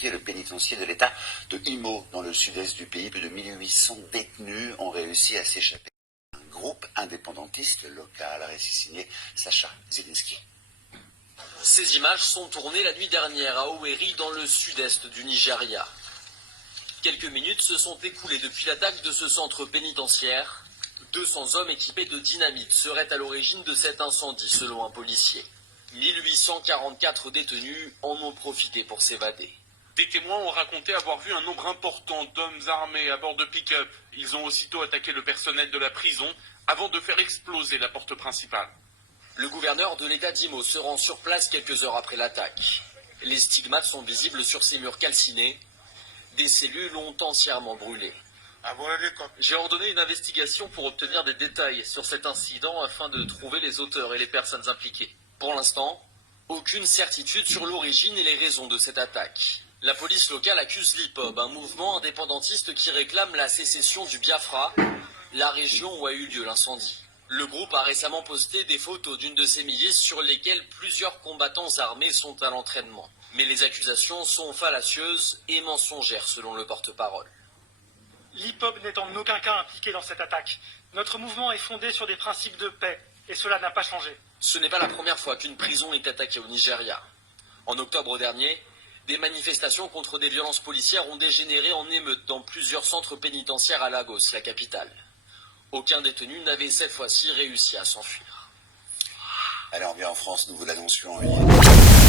attaqué le pénitencier de l'État de Imo, dans le sud-est du pays. Plus de 1800 détenus ont réussi à s'échapper. Un groupe indépendantiste local, récit signé Sacha Zielinski. Ces images sont tournées la nuit dernière à Owerri, dans le sud-est du Nigeria. Quelques minutes se sont écoulées depuis l'attaque de ce centre pénitentiaire. 200 hommes équipés de dynamite seraient à l'origine de cet incendie, selon un policier. 1844 détenus en ont profité pour s'évader. Des témoins ont raconté avoir vu un nombre important d'hommes armés à bord de pick-up. Ils ont aussitôt attaqué le personnel de la prison avant de faire exploser la porte principale. Le gouverneur de l'État d'Imo se rend sur place quelques heures après l'attaque. Les stigmates sont visibles sur ces murs calcinés. Des cellules ont entièrement brûlé. J'ai ordonné une investigation pour obtenir des détails sur cet incident afin de trouver les auteurs et les personnes impliquées. Pour l'instant, aucune certitude sur l'origine et les raisons de cette attaque. La police locale accuse l'IPOB, un mouvement indépendantiste qui réclame la sécession du Biafra, la région où a eu lieu l'incendie. Le groupe a récemment posté des photos d'une de ses milices sur lesquelles plusieurs combattants armés sont à l'entraînement. Mais les accusations sont fallacieuses et mensongères selon le porte-parole. L'IPOB n'est en aucun cas impliqué dans cette attaque. Notre mouvement est fondé sur des principes de paix, et cela n'a pas changé. Ce n'est pas la première fois qu'une prison est attaquée au Nigeria. En octobre dernier, des manifestations contre des violences policières ont dégénéré en émeutes dans plusieurs centres pénitentiaires à Lagos, la capitale. Aucun détenu n'avait cette fois-ci réussi à s'enfuir. Allez, on revient en France, nous vous l'annoncions hier.